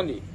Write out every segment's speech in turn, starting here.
seventy.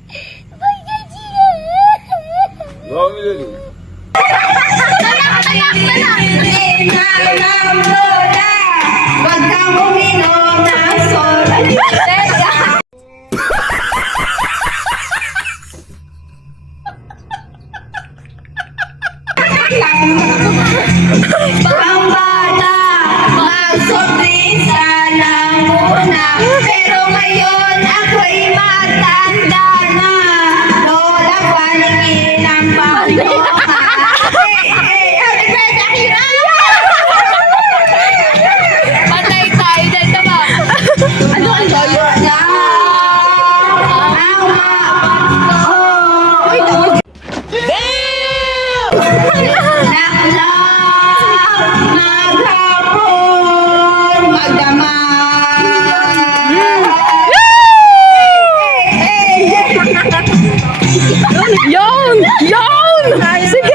Young, young. Sige!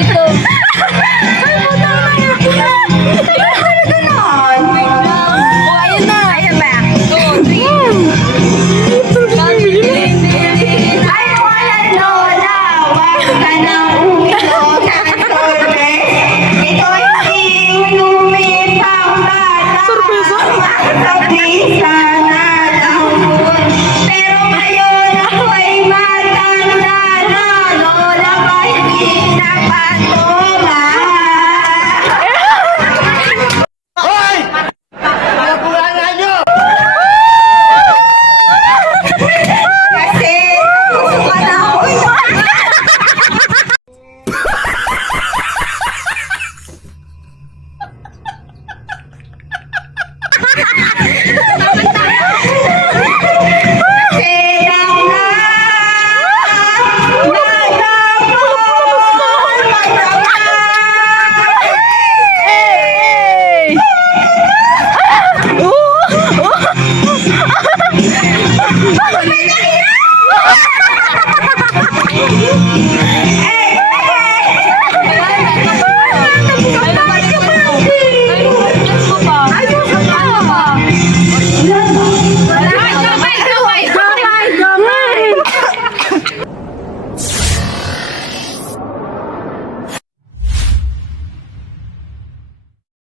ito.